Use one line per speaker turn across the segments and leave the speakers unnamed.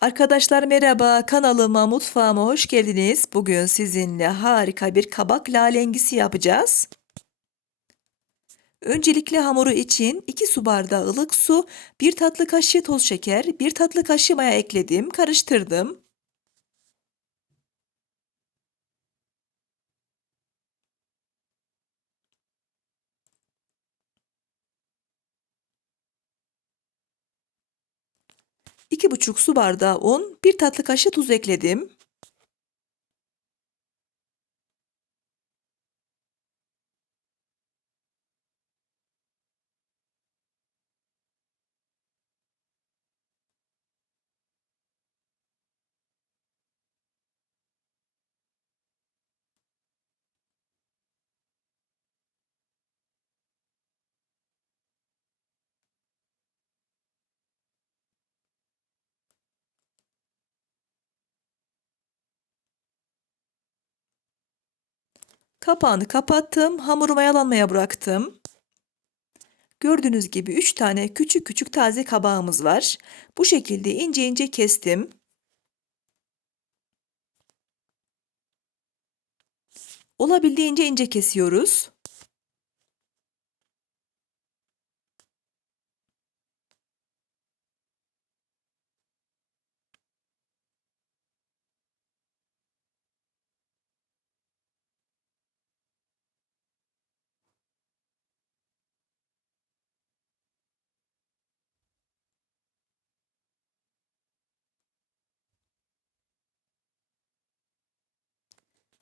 Arkadaşlar merhaba, kanalıma, mutfağıma hoş geldiniz. Bugün sizinle harika bir kabak lalengisi yapacağız. Öncelikle hamuru için 2 su bardağı ılık su, 1 tatlı kaşığı toz şeker, 1 tatlı kaşığı maya ekledim, karıştırdım. İki buçuk su bardağı un, bir tatlı kaşığı tuz ekledim. Kapağını kapattım. Hamuru mayalanmaya bıraktım. Gördüğünüz gibi 3 tane küçük küçük taze kabağımız var. Bu şekilde ince ince kestim. Olabildiğince ince kesiyoruz.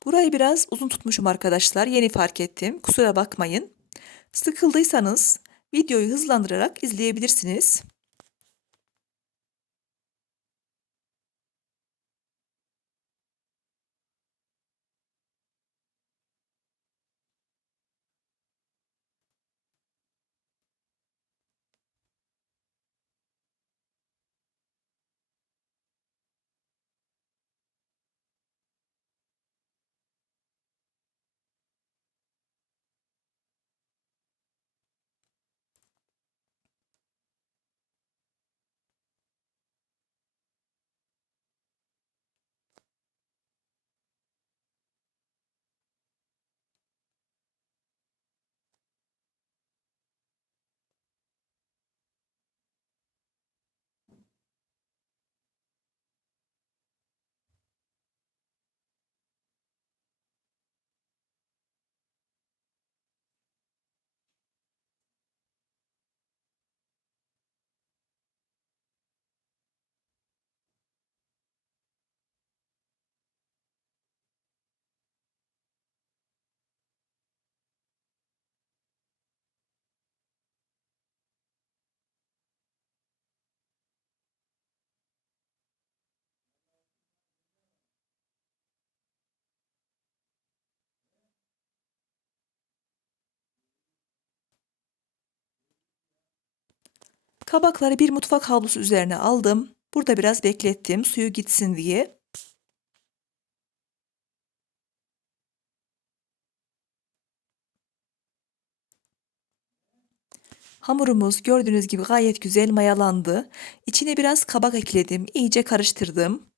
Burayı biraz uzun tutmuşum arkadaşlar. Yeni fark ettim. Kusura bakmayın. Sıkıldıysanız videoyu hızlandırarak izleyebilirsiniz. Kabakları bir mutfak havlusu üzerine aldım. Burada biraz beklettim suyu gitsin diye. Hamurumuz gördüğünüz gibi gayet güzel mayalandı. İçine biraz kabak ekledim. iyice karıştırdım.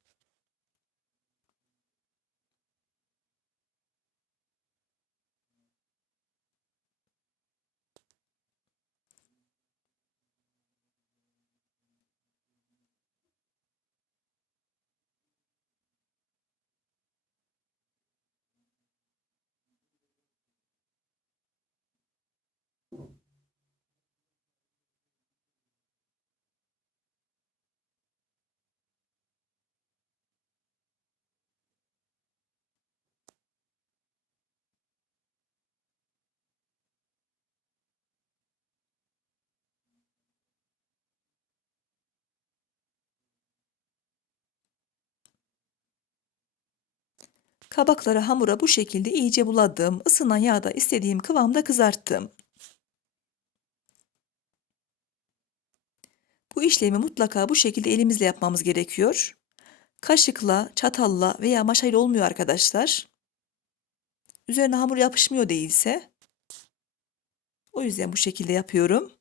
Kabakları hamura bu şekilde iyice buladım. Isınan yağda istediğim kıvamda kızarttım. Bu işlemi mutlaka bu şekilde elimizle yapmamız gerekiyor. Kaşıkla, çatalla veya maşayla olmuyor arkadaşlar. Üzerine hamur yapışmıyor değilse. O yüzden bu şekilde yapıyorum.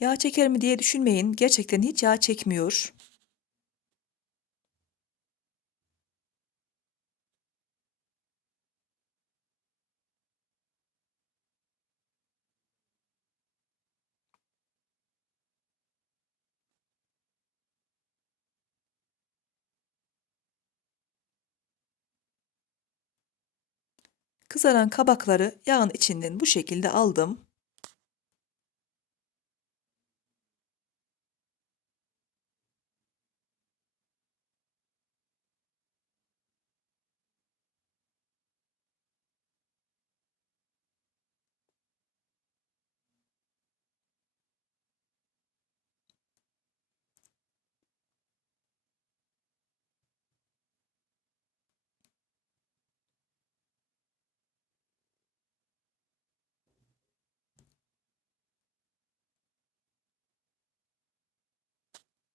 Yağ çeker mi diye düşünmeyin. Gerçekten hiç yağ çekmiyor. Kızaran kabakları yağın içinden bu şekilde aldım.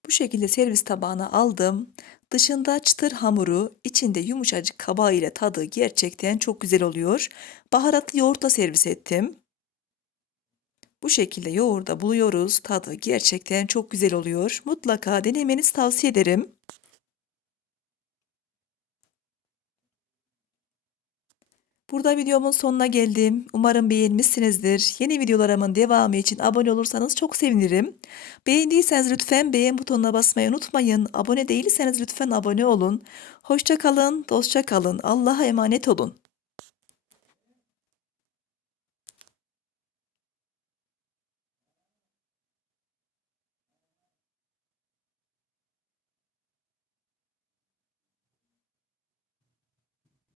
Bu şekilde servis tabağına aldım. Dışında çıtır hamuru, içinde yumuşacık kabağı ile tadı gerçekten çok güzel oluyor. Baharatlı yoğurtla servis ettim. Bu şekilde yoğurda buluyoruz. Tadı gerçekten çok güzel oluyor. Mutlaka denemenizi tavsiye ederim. Burada videomun sonuna geldim. Umarım beğenmişsinizdir. Yeni videolarımın devamı için abone olursanız çok sevinirim. Beğendiyseniz lütfen beğen butonuna basmayı unutmayın. Abone değilseniz lütfen abone olun. Hoşça kalın, dostça kalın. Allah'a emanet olun.